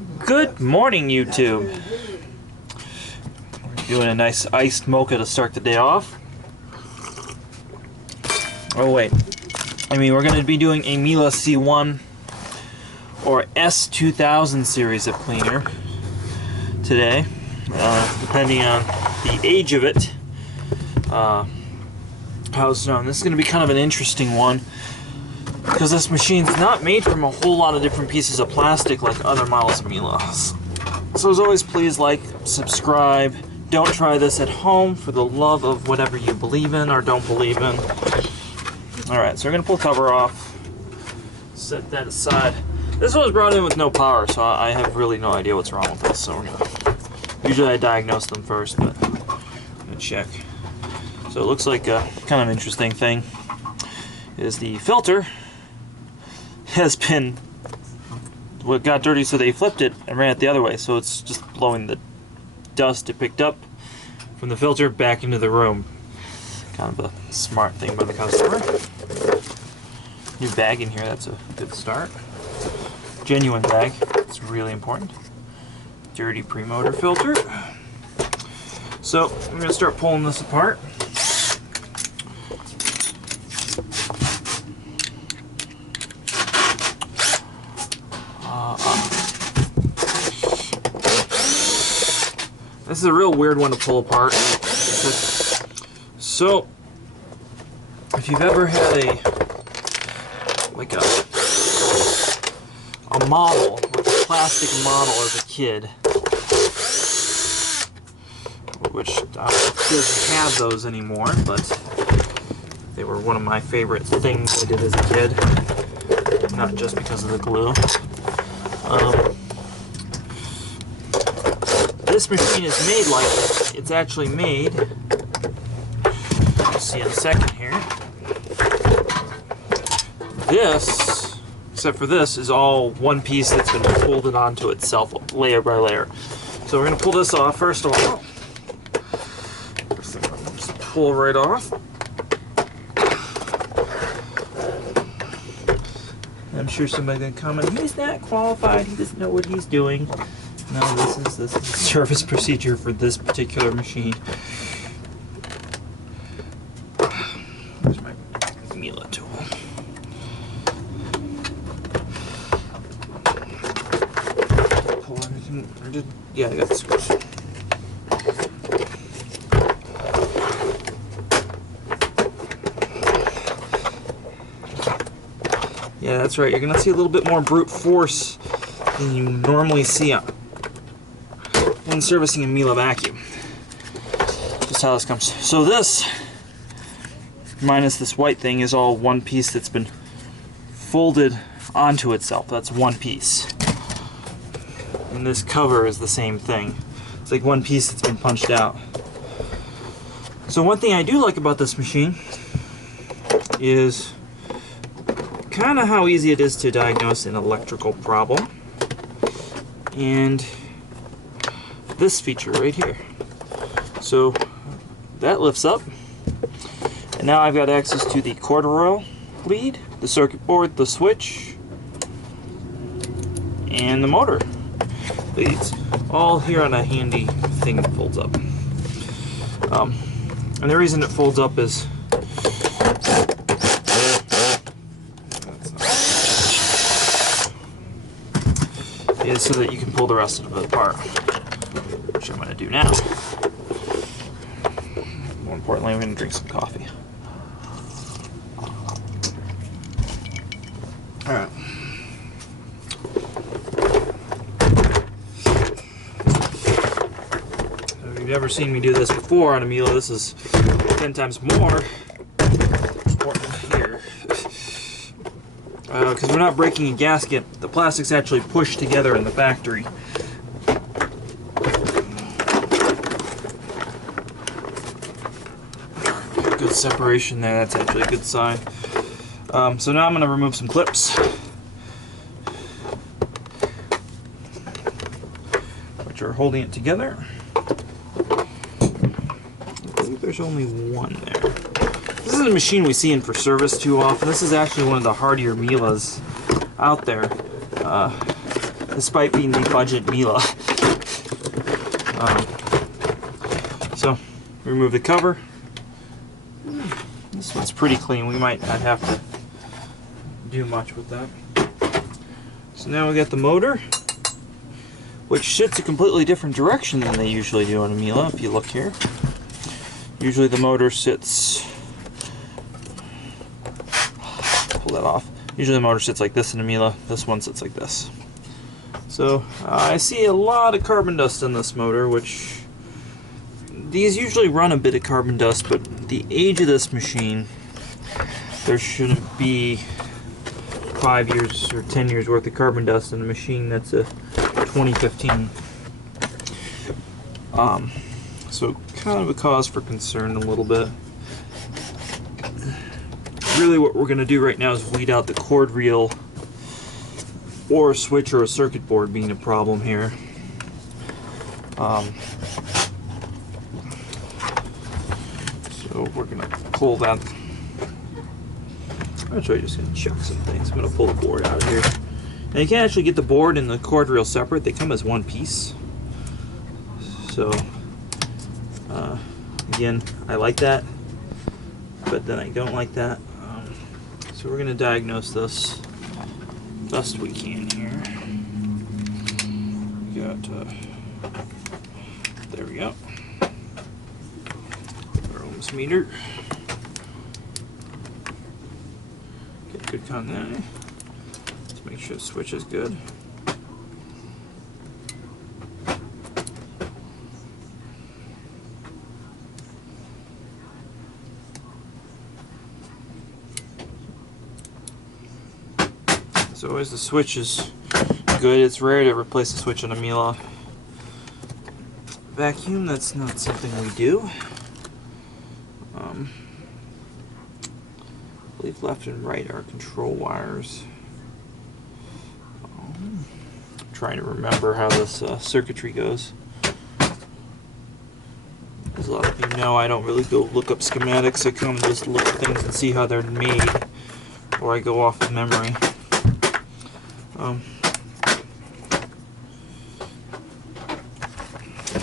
Good morning, YouTube. We're doing a nice iced mocha to start the day off. Oh wait, we're going to be doing a Miele C1 or S2000 series of cleaner today, depending on the age of it. How's it on? This is going to be kind of an interesting one, because this machine's not made from a whole lot of different pieces of plastic like other models of Miele. So as always, please like, subscribe. Don't try this at home for the love of whatever you believe in or don't believe in. Alright, so we're going to pull the cover off. Set that aside. This one was brought in with no power, so I have really no idea what's wrong with this. So we're going to... Usually I diagnose them first, but I'm going to check. So it looks like a kind of interesting thing is the filter has been, what got dirty, so they flipped it and ran it the other way, so it's just blowing the dust it picked up from the filter back into the room. Kind of a smart thing by the customer. New bag in here, that's a good start. Genuine bag, it's really important. Dirty pre-motor filter. So we're going to start pulling this apart. This is a real weird one to pull apart. So, if you've ever had a model, like a plastic model as a kid, which doesn't have those anymore, but they were one of my favorite things I did as a kid, not just because of the glue. This machine is made like this. It's actually made, you'll see in a second here, this, except for this, is all one piece that's been folded onto itself, layer by layer. So we're going to pull this off first of all. Just pull right off. I'm sure somebody's going to comment, he's not qualified, he doesn't know what he's doing. No, this is the service procedure for this particular machine. Where's my Miele tool? Pull everything. Yeah, I got the screws. Yeah, that's right. You're going to see a little bit more brute force than you normally see when servicing a Miele vacuum. Just how this comes. So this, minus this white thing, is all one piece that's been folded onto itself. That's one piece. And this cover is the same thing. It's like one piece that's been punched out. So one thing I do like about this machine is kind of how easy it is to diagnose an electrical problem. And this feature right here. So that lifts up, and now I've got access to the corduroy lead, the circuit board, the switch, and the motor leads, all here on a handy thing that folds up. And the reason it folds up is so that you can pull the rest of it apart, which I'm going to do now. More importantly, I'm going to drink some coffee. Alright. So if you've ever seen me do this before on a Miele, this is 10 times more important here. Because we're not breaking a gasket, the plastic's actually pushed together in the factory. Good separation there, that's actually a good sign. So now I'm going to remove some clips, which are holding it together. I believe there's only one there. This is a machine we see in for service too often. This is actually one of the hardier Mieles out there. despite being the budget Miele. So, remove the cover. This one's pretty clean. We might not have to do much with that. So now we got the motor, which sits a completely different direction than they usually do on a Miele, if you look here. Usually the motor sits, pull that off. Usually the motor sits like this in a Miele. This one sits like this. So I see a lot of carbon dust in this motor, which these usually run a bit of carbon dust, but the age of this machine, there shouldn't be 5 years or 10 years worth of carbon dust in a machine that's a 2015. So kind of a cause for concern a little bit. Really what we're going to do right now is weed out the cord reel or a switch or a circuit board being a problem here. So we're going to pull that. I'm actually just going to check some things. I'm going to pull the board out of here. And you can actually get the board and the cord reel separate. They come as one piece. So, again, I like that, but then I don't like that. So we're going to diagnose this best we can here. We got, there we go. Our ohms meter. Get good continuity. Let's make sure the switch is good. As always, the switch is good. It's rare to replace the switch on a Miele vacuum. That's not something we do. I believe left and right are control wires. I'm trying to remember how this circuitry goes. As a lot of you know, I don't really go look up schematics. I come and just look at things and see how they're made, or I go off of memory.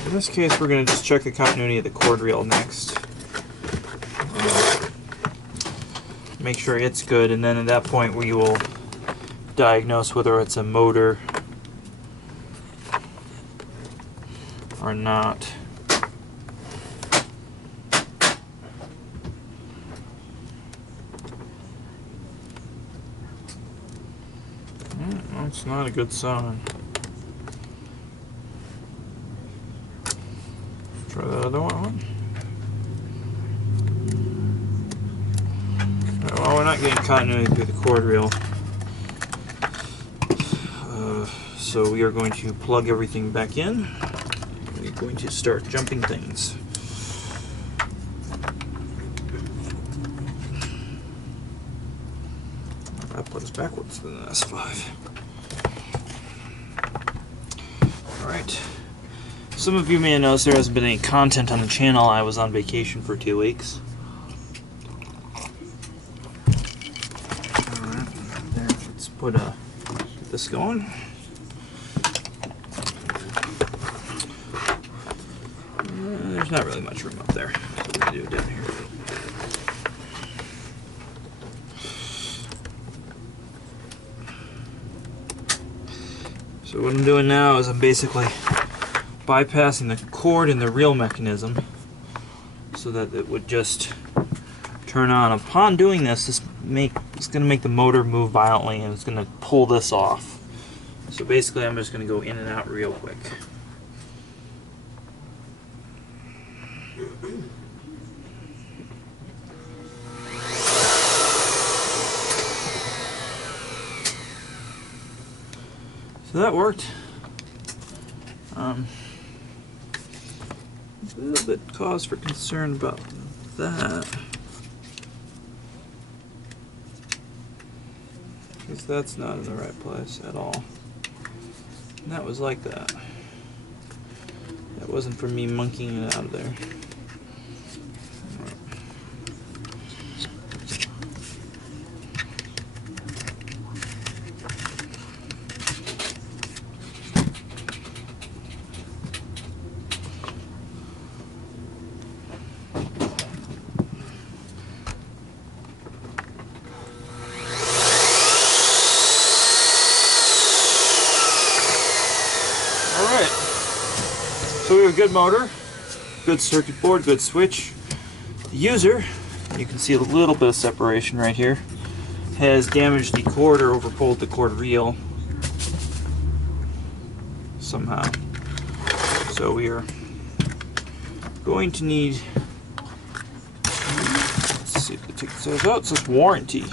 In this case, we're going to just check the continuity of the cord reel next. Make sure it's good, and then at that point we will diagnose whether it's a motor or not. That's not a good sign. Try that other one. Well, we're not getting continuity through the cord reel. So we are going to plug everything back in. We're going to start jumping things. That plugs backwards than the S5. Alright. Some of you may have noticed there hasn't been any content on the channel. I was on vacation for 2 weeks. Alright, there. Let's put get this going. There's not really much room up there. So we're going to do it down here. So what I'm doing now is I'm basically bypassing the cord and the reel mechanism so that it would just turn on. Upon doing this, it's going to make the motor move violently, and it's going to pull this off. So basically I'm just going to go in and out real quick. So that worked. A little bit cause for concern about that, because that's not in the right place at all. And that was like that. That wasn't for me monkeying it out of there. Alright, so we have a good motor, good circuit board, good switch. The user, you can see a little bit of separation right here, has damaged the cord or overpulled the cord reel somehow. So we are going to need, let's see if it takes those out, so it's warranty.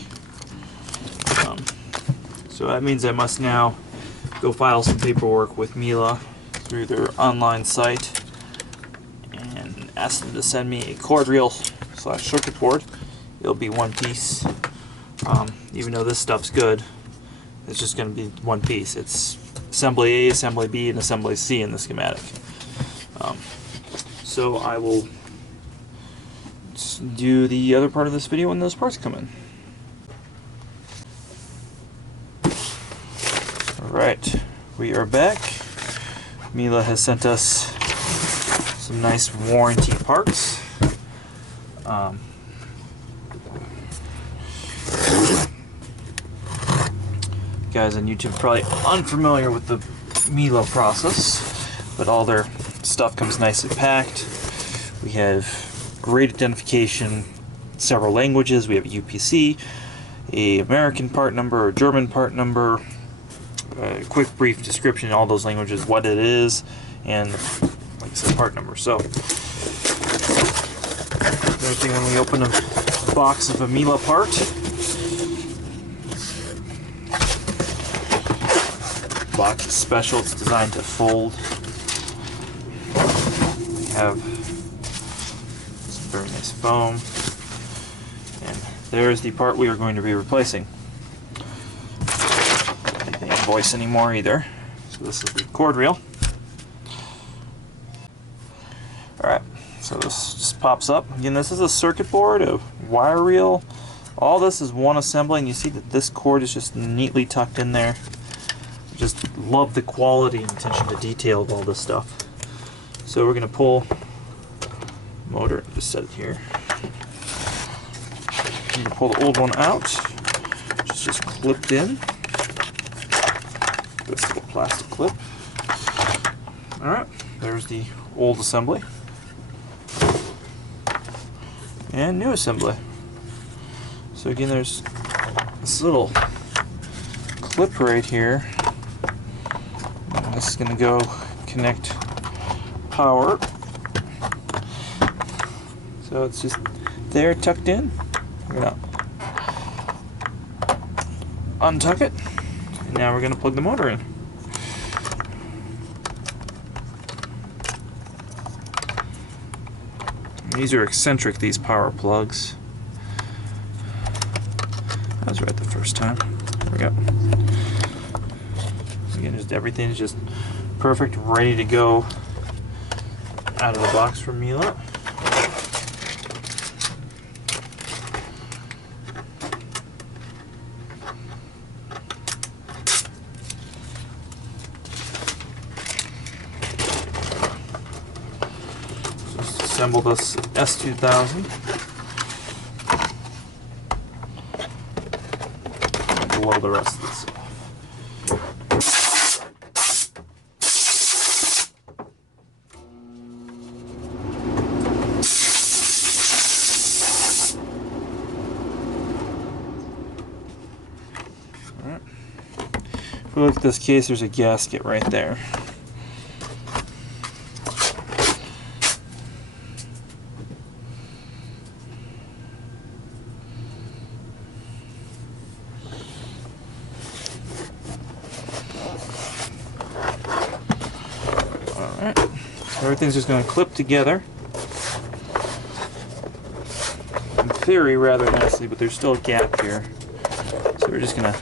So that means I must now go file some paperwork with Miele through their online site and ask them to send me a cord reel / circuit board. It'll be one piece. Even though this stuff's good, it's just going to be one piece. It's assembly A, assembly B, and assembly C in the schematic. So I will do the other part of this video when those parts come in. Alright, we are back. Miele has sent us some nice warranty parts. Guys on YouTube are probably unfamiliar with the Miele process, but all their stuff comes nicely packed. We have great identification, several languages. We have a UPC, a American part number, a German part number, a quick brief description in all those languages, what it is, and like I said, part number. So another thing, when we open a box of a Miele part, box is special. It's designed to fold. We have some very nice foam, and there's the part we are going to be replacing. Not the invoice anymore either. So this is the cord reel. Alright, so this just pops up. Again, this is a circuit board, a wire reel. All this is one assembly, and you see that this cord is just neatly tucked in there. Just love the quality and attention to detail of all this stuff. So we're going to pull the motor, just set it here. I'm going to pull the old one out, which is just clipped in. This little plastic clip. Alright, there's the old assembly. And new assembly. So again, there's this little clip right here. This is going to go connect power. So it's just there, tucked in. We're going to untuck it, and now we're going to plug the motor in. And these are eccentric, these power plugs. I was right the first time. There we go. Again, just everything is just perfect, ready to go out of the box from Miele. Just assemble this S2000. And blow the rest of this off. If we look at this case, there's a gasket right there. Alright, so everything's just going to clip together. In theory, rather nicely, but there's still a gap here. So we're just going to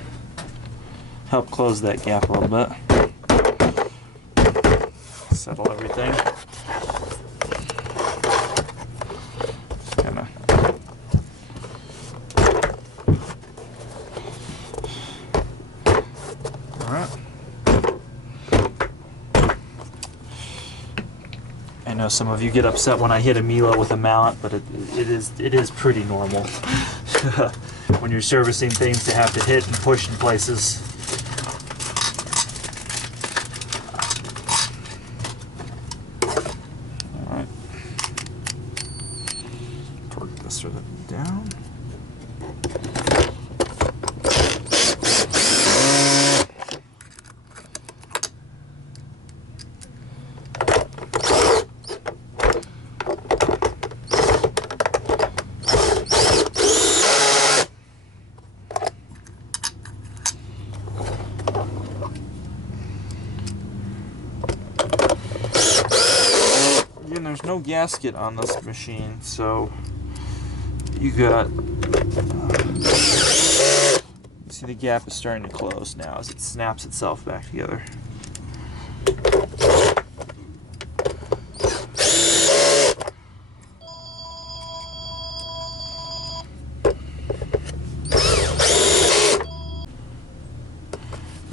help close that gap a little bit. Settle everything. Kinda. Alright. I know some of you get upset when I hit a Miele with a mallet, but it is pretty normal when you're servicing things to have to hit and push in places. there's no gasket on this machine, so you got, see the gap is starting to close now as it snaps itself back together.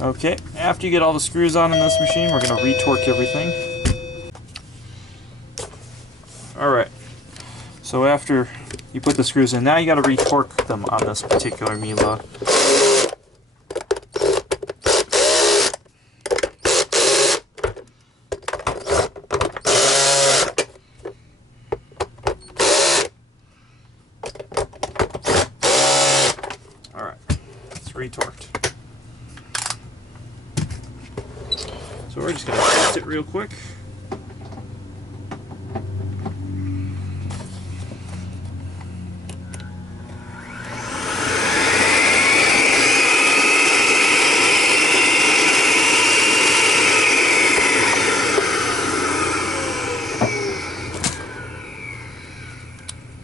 Okay, after you get all the screws on in this machine, we're going to retorque everything. Alright, so after you put the screws in, now you got to retorque them on this particular Miele. Alright, it's retorqued. So we're just going to test it real quick.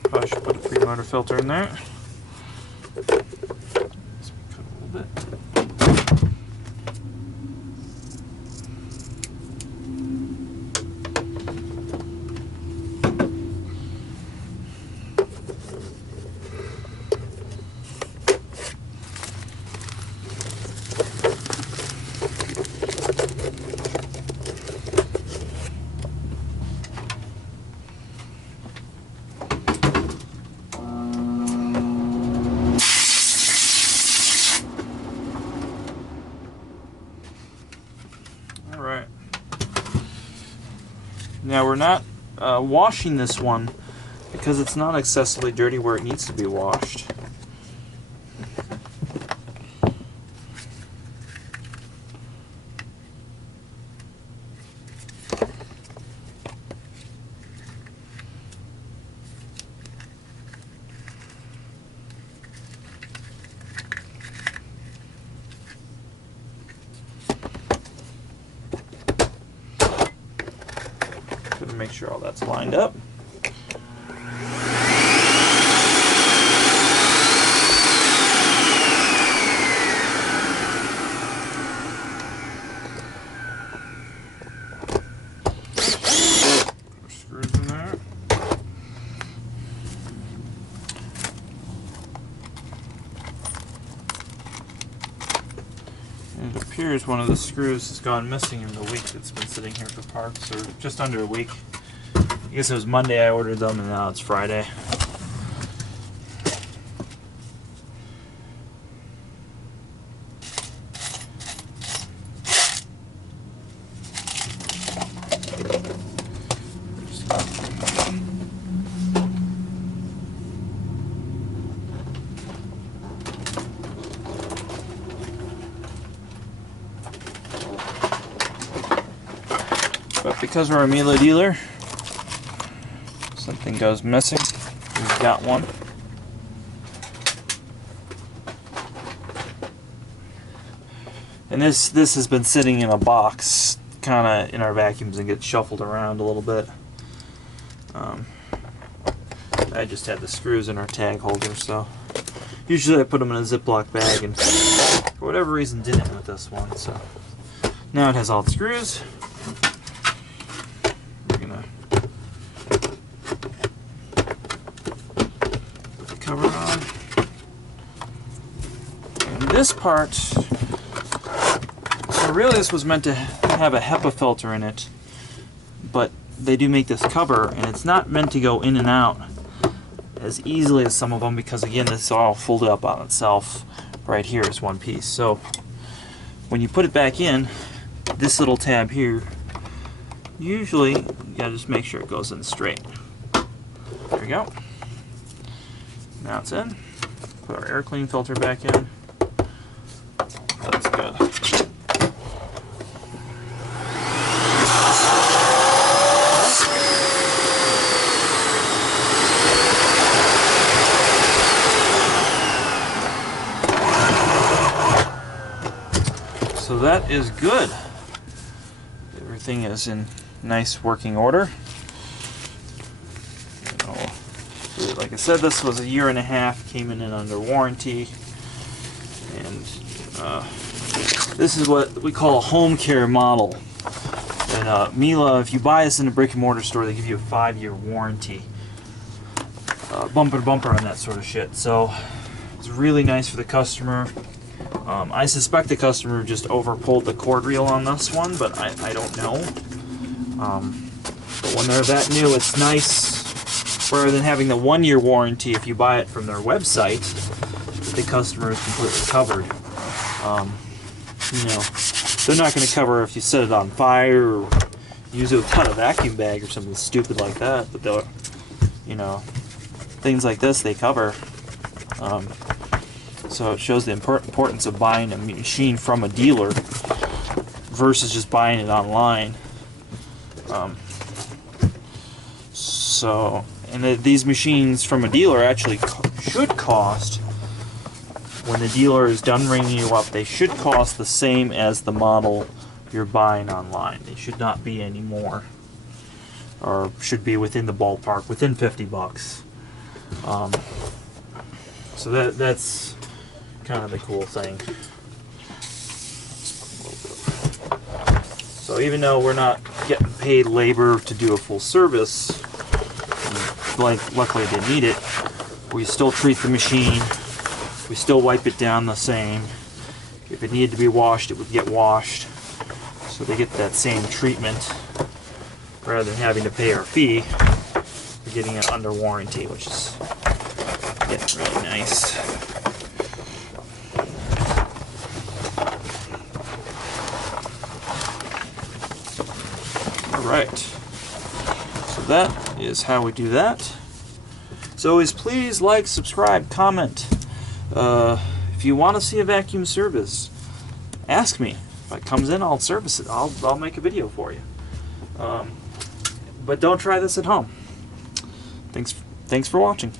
Probably should put a pre-motor filter in there. Let's cut a little bit. Alright. Now we're not washing this one because it's not excessively dirty where it needs to be washed. Gonna make sure all that's lined up. Screws in there. And it appears one of the screws has gone missing in the week that's been sitting here for parts, or just under a week. I guess it was Monday I ordered them and now it's Friday. But because we're a Miele dealer, something goes missing, we've got one. And this has been sitting in a box, kind of in our vacuums, and gets shuffled around a little bit. I just had the screws in our tag holder, so usually I put them in a Ziploc bag, and for whatever reason didn't with this one. So now it has all the screws. We're gonna put the cover on. And this part, so really this was meant to have a HEPA filter in it, but they do make this cover, and it's not meant to go in and out as easily as some of them, because again, this is all folded up on itself. Right here is one piece. So when you put it back in, this little tab here, usually you gotta just make sure it goes in straight. There we go. Now it's in. Put our air clean filter back in. That's good. So that is good. Everything is in nice working order. Like I said, this was a 1.5 years, came in under warranty, and this is what we call a home care model. And Miele, if you buy this in a brick and mortar store, they give you a 5-year warranty. Bumper to bumper on that sort of shit. So it's really nice for the customer. I suspect the customer just over pulled the cord reel on this one, but I don't know. But when they're that new, it's nice, rather than having the 1-year warranty if you buy it from their website, the customer is completely covered. You know, they're not going to cover if you set it on fire or use it without a vacuum bag or something stupid like that, but they'll, you know, things like this they cover. So it shows the importance of buying a machine from a dealer versus just buying it online. And these machines from a dealer actually should cost, when the dealer is done ringing you up, they should cost the same as the model you're buying online. They should not be any more, or should be within the ballpark, within 50 bucks. So that's kind of the cool thing. So even though we're not getting paid labor to do a full service, luckily they need it, we still treat the machine, we still wipe it down the same. If it needed to be washed, it would get washed. So they get that same treatment rather than having to pay our fee. We're getting it under warranty, which is getting really nice. Alright, so that is how we do that. So always please like, subscribe, comment. If you want to see a vacuum service, ask me. If it comes in, I'll service it. I'll make a video for you. But don't try this at home. Thanks for watching.